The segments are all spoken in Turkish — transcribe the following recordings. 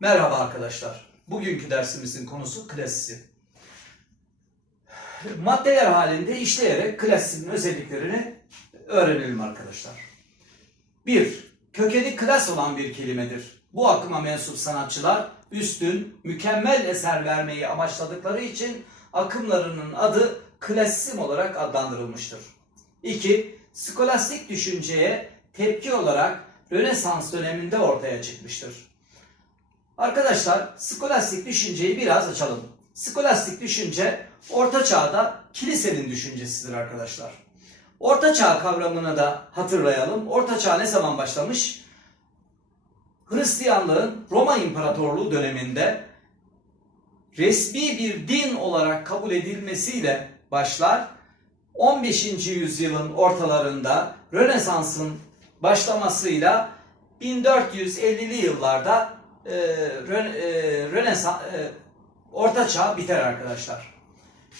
Merhaba arkadaşlar. Bugünkü dersimizin konusu klasisi. Maddeler halinde işleyerek klasisinin özelliklerini öğrenelim arkadaşlar. 1. Kökeni klas olan bir kelimedir. Bu akıma mensup sanatçılar üstün, mükemmel eser vermeyi amaçladıkları için akımlarının adı klasizm olarak adlandırılmıştır. 2. Skolastik düşünceye tepki olarak Rönesans döneminde ortaya çıkmıştır. Arkadaşlar skolastik düşünceyi biraz açalım. Skolastik düşünce Orta Çağ'da kilisenin düşüncesidir arkadaşlar. Orta Çağ kavramını da hatırlayalım. Orta Çağ ne zaman başlamış? Hristiyanlığın Roma İmparatorluğu döneminde resmi bir din olarak kabul edilmesiyle başlar. 15. yüzyılın ortalarında Rönesans'ın başlamasıyla 1450'li yıllarda e, Rön, e, Rönesans e, Orta Çağ biter arkadaşlar.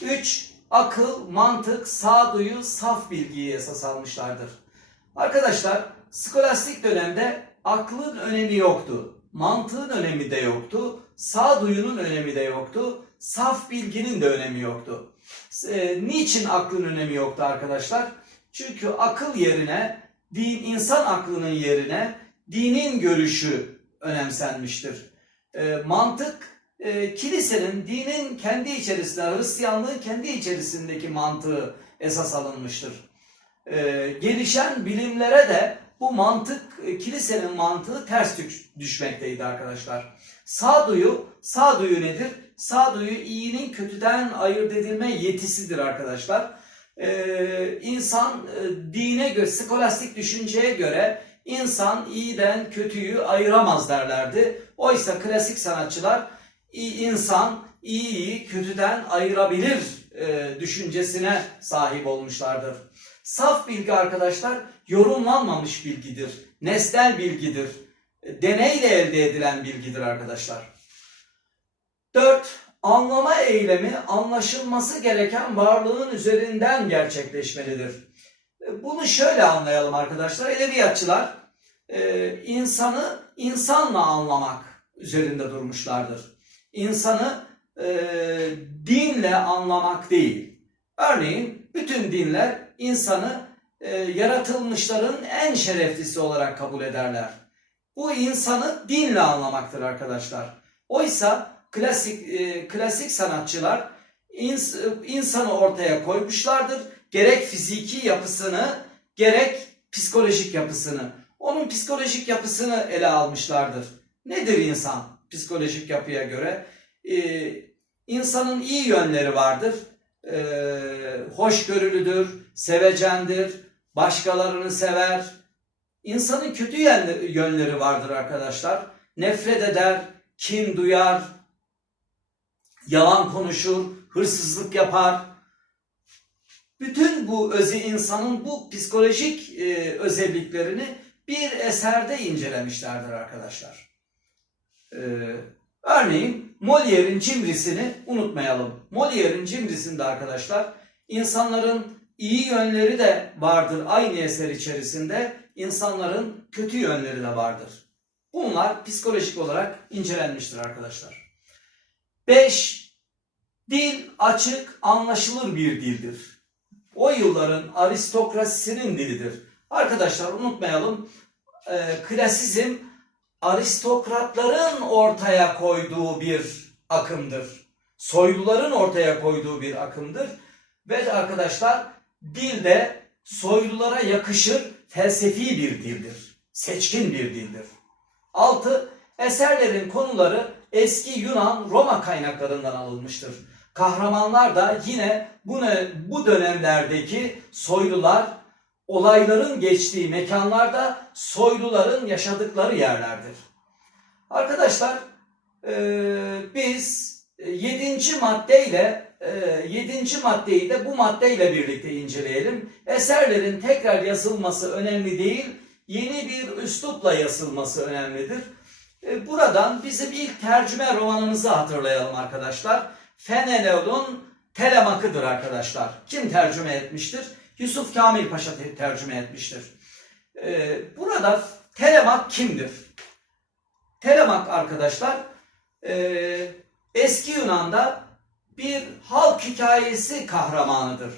3. Akıl, mantık, sağduyu, saf bilgiyi esas almışlardır. Arkadaşlar skolastik dönemde aklın önemi yoktu. Mantığın önemi de yoktu. Sağduyunun önemi de yoktu. Saf bilginin de önemi yoktu. E, niçin aklın önemi yoktu arkadaşlar? Çünkü akıl yerine din insan aklının yerine dinin görüşü önemsenmiştir. E, mantık e, kilisenin dinin kendi içerisinde Hristiyanlığın kendi içerisindeki mantığı esas alınmıştır. E, gelişen bilimlere de bu mantık e, kilisenin mantığı ters düş- düşmekteydi arkadaşlar. Sağduyu, sağduyu nedir? Sağduyu iyinin kötüden ayırt edilme yetisidir arkadaşlar. Ee, insan e, dine göre, skolastik düşünceye göre insan iyiden kötüyü ayıramaz derlerdi. Oysa klasik sanatçılar insan iyiyi kötüden ayırabilir e, düşüncesine sahip olmuşlardır. Saf bilgi arkadaşlar yorumlanmamış bilgidir. Nesnel bilgidir. E, Deneyle elde edilen bilgidir arkadaşlar. 4. Anlama eylemi anlaşılması gereken varlığın üzerinden gerçekleşmelidir. E, Bunu şöyle anlayalım arkadaşlar. Edebiyatçılar e, insanı insanla anlamak üzerinde durmuşlardır. İnsanı e, dinle anlamak değil. Örneğin bütün dinler insanı yaratılmışların en şereflisi olarak kabul ederler. Bu insanı dinle anlamaktır arkadaşlar. Oysa klasik klasik sanatçılar ins- insanı ortaya koymuşlardır. Gerek fiziki yapısını, gerek psikolojik yapısını. Onun psikolojik yapısını ele almışlardır. Nedir insan psikolojik yapıya göre? Ee, insanın iyi yönleri vardır. Ee, hoşgörülüdür, sevecendir, başkalarını sever. İnsanın kötü yönleri- vardır arkadaşlar. Nefret eder, kin duyar, yalan konuşur, hırsızlık yapar. Bütün bu özü insanın bu psikolojik e, özelliklerini bir eserde incelemişlerdir arkadaşlar. Ee, örneğin Molière'in cimrisini unutmayalım. Molière'in cimrisinde arkadaşlar insanların iyi yönleri de vardır aynı eser içerisinde. insanların kötü yönleri de vardır. Bunlar psikolojik olarak incelenmiştir arkadaşlar. 5. Dil açık, anlaşılır bir dildir. O yılların aristokrasisinin dilidir. Arkadaşlar unutmayalım, e, klasizm aristokratların ortaya koyduğu bir akımdır. Soyluların ortaya koyduğu bir akımdır. Ve arkadaşlar dilde soylulara yakışır felsefi bir dildir. Seçkin bir dildir. 6. Eserlerin konuları eski Yunan Roma kaynaklarından alınmıştır. Kahramanlar da yine bu, bu dönemlerdeki soylular olayların geçtiği mekanlarda soyluların yaşadıkları yerlerdir. Arkadaşlar eee, biz 7. maddeyle 7. maddeyi de bu maddeyle birlikte inceleyelim. Eserlerin tekrar yazılması önemli değil, yeni bir üslupla yazılması önemlidir. E, Buradan bizim ilk tercüme romanımızı hatırlayalım arkadaşlar. Fenelon'un Telemakı'dır arkadaşlar. Kim tercüme etmiştir? Yusuf Kamil Paşa te- tercüme etmiştir. E, Burada Telemak kimdir? Telemak arkadaşlar e, eski Yunan'da bir halk hikayesi kahramanıdır.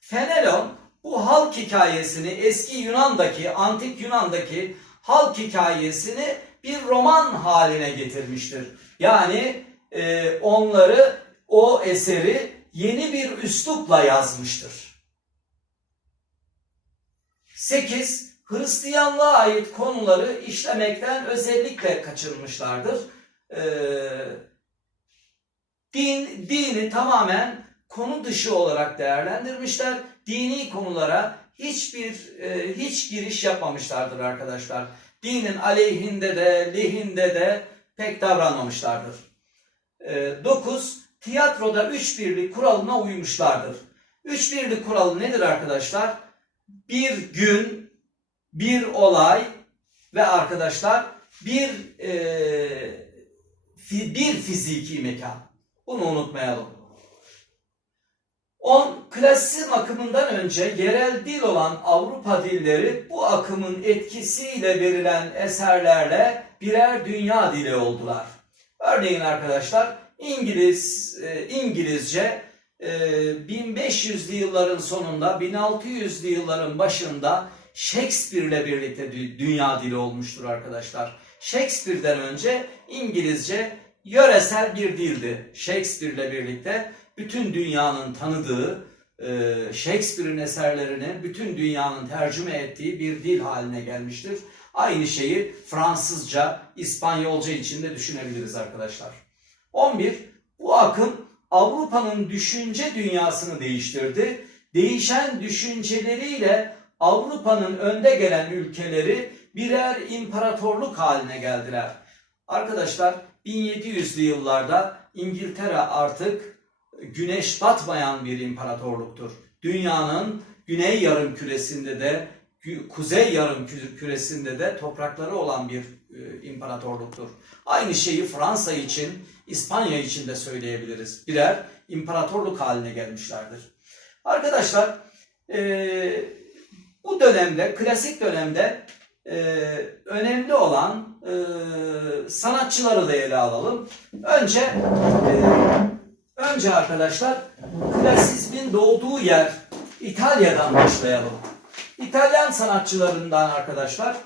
Fenelon bu halk hikayesini eski Yunan'daki, antik Yunan'daki halk hikayesini bir roman haline getirmiştir. Yani e, onları, o eseri yeni bir üslupla yazmıştır. 8. Hristiyanlığa ait konuları işlemekten özellikle kaçırmışlardır. Ee, din dini tamamen konu dışı olarak değerlendirmişler. Dini konulara hiçbir e, hiç giriş yapmamışlardır arkadaşlar. Dinin aleyhinde de lehinde de pek davranmamışlardır. 9. Tiyatroda üç birlik kuralına uymuşlardır. Üç birlik kuralı nedir arkadaşlar? Bir gün, bir olay ve arkadaşlar bir e, bir fiziki mekan. Bunu unutmayalım. 10. Klasizm akımından önce yerel dil olan Avrupa dilleri bu akımın etkisiyle verilen eserlerle birer dünya dili oldular. Örneğin arkadaşlar İngiliz e, İngilizce e, 1500'lü yılların sonunda 1600'lü yılların başında Shakespeare'le birlikte dü- dünya dili olmuştur arkadaşlar. Shakespeare'den önce İngilizce yöresel bir dildi. Shakespeare'le birlikte bütün dünyanın tanıdığı e, Shakespeare'in eserlerini bütün dünyanın tercüme ettiği bir dil haline gelmiştir. Aynı şeyi Fransızca, İspanyolca için de düşünebiliriz arkadaşlar. 11. Bu akım Avrupa'nın düşünce dünyasını değiştirdi. Değişen düşünceleriyle Avrupa'nın önde gelen ülkeleri birer imparatorluk haline geldiler. Arkadaşlar 1700'lü yıllarda İngiltere artık güneş batmayan bir imparatorluktur. Dünyanın güney yarım küresinde de kuzey yarım kü- küresinde de toprakları olan bir e, imparatorluktur. Aynı şeyi Fransa için, İspanya için de söyleyebiliriz. Birer imparatorluk haline gelmişlerdir. Arkadaşlar e, bu dönemde, klasik dönemde e, önemli olan e, sanatçıları da ele alalım. Önce e, önce arkadaşlar klasizmin doğduğu yer İtalya'dan başlayalım. İtalyan sanatçılarından arkadaşlar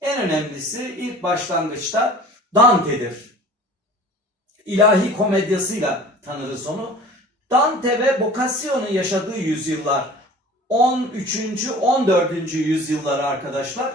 en önemlisi ilk başlangıçta Dante'dir. İlahi komedyasıyla tanırız onu. Dante ve Boccaccio'nun yaşadığı yüzyıllar 13. 14. yüzyıllar arkadaşlar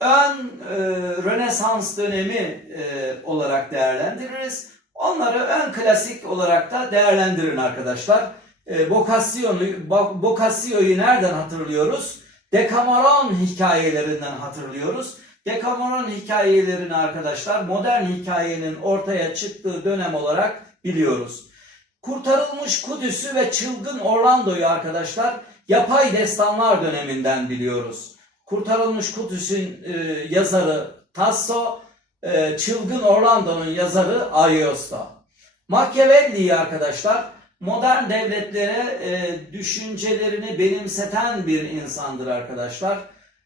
ön e, Rönesans dönemi e, olarak değerlendiririz. Onları ön klasik olarak da değerlendirin arkadaşlar. E, Bo- Boccaccio'yu nereden hatırlıyoruz? Decameron hikayelerinden hatırlıyoruz. Decameron hikayelerini arkadaşlar modern hikayenin ortaya çıktığı dönem olarak biliyoruz. Kurtarılmış Kudüs'ü ve Çılgın Orlando'yu arkadaşlar yapay destanlar döneminden biliyoruz. Kurtarılmış Kudüs'ün e, yazarı Tasso, e, Çılgın Orlando'nun yazarı Ariosto. Machiavelli'yi arkadaşlar modern devletlere e, düşüncelerini benimseten bir insandır arkadaşlar.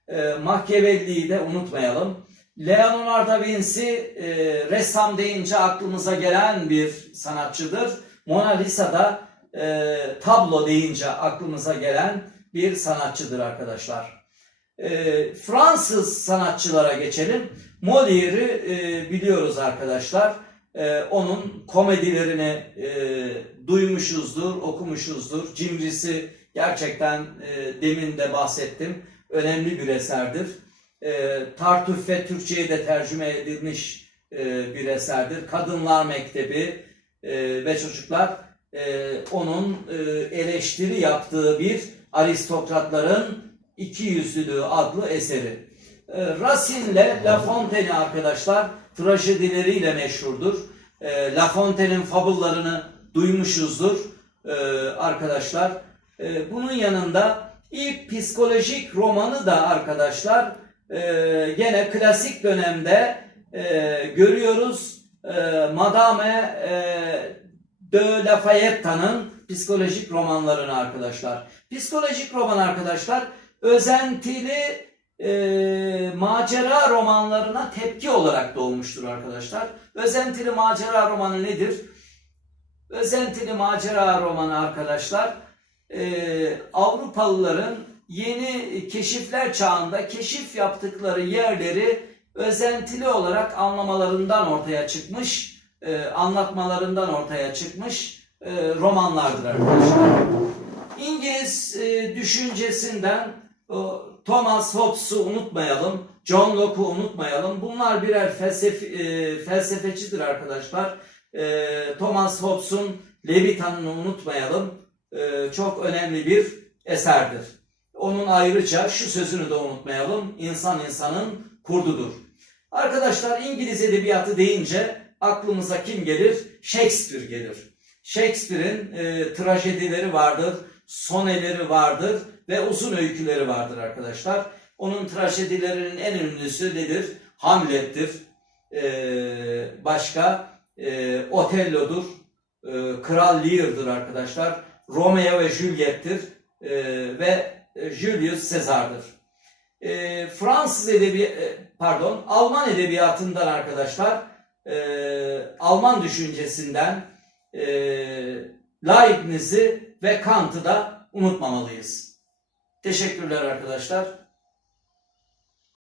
E, Machiavelli'yi de unutmayalım. Leonardo da Vinci e, ressam deyince aklımıza gelen bir sanatçıdır. Mona Lisa da e, tablo deyince aklımıza gelen bir sanatçıdır arkadaşlar. E, Fransız sanatçılara geçelim. Molière'i e, biliyoruz arkadaşlar. E, onun komedilerini e, duymuşuzdur, okumuşuzdur. Cimrisi gerçekten e, demin de bahsettim. Önemli bir eserdir. E, Tartuffe Türkçe'ye de tercüme edilmiş bir eserdir. Kadınlar Mektebi e, ve çocuklar onun e, eleştiri yaptığı bir aristokratların İkiyüzlülüğü adlı eseri. E, Racine'le La Fontaine'i arkadaşlar trajedileriyle meşhurdur. E, La Fontaine'in fabullarını duymuşuzdur e, arkadaşlar. Bunun yanında ilk psikolojik romanı da arkadaşlar gene klasik dönemde görüyoruz. Madame de Lafayette'nin psikolojik romanlarını arkadaşlar. Psikolojik roman arkadaşlar özentili e, macera romanlarına tepki olarak doğmuştur arkadaşlar. Özentili macera romanı nedir? Özentili macera romanı arkadaşlar e, Avrupalıların yeni keşifler çağında keşif yaptıkları yerleri özentili olarak anlamalarından ortaya çıkmış, e, anlatmalarından ortaya çıkmış e, romanlardır arkadaşlar. İngiliz e, düşüncesinden Thomas Hobbes'u unutmayalım, John Locke'u unutmayalım. Bunlar birer felsef, e, felsefecidir arkadaşlar. E, Thomas Hobbes'un Leviathan'ını unutmayalım. E, çok önemli bir eserdir. Onun ayrıca şu sözünü de unutmayalım. İnsan insanın kurdudur. Arkadaşlar İngiliz edebiyatı deyince aklımıza kim gelir? Shakespeare gelir. Shakespeare'in e, trajedileri vardır, soneleri vardır ve uzun öyküleri vardır arkadaşlar. Onun trajedilerinin en ünlüsü nedir? Hamlet'tir. E, başka e, Otello'dur. E, Kral Lear'dır arkadaşlar. Romeo ve Juliet'tir. E, ve Julius Caesar'dır. E, Fransız edebi e, pardon Alman edebiyatından arkadaşlar e, Alman düşüncesinden e, Leibniz'i ve Kant'ı da unutmamalıyız. Teşekkürler arkadaşlar.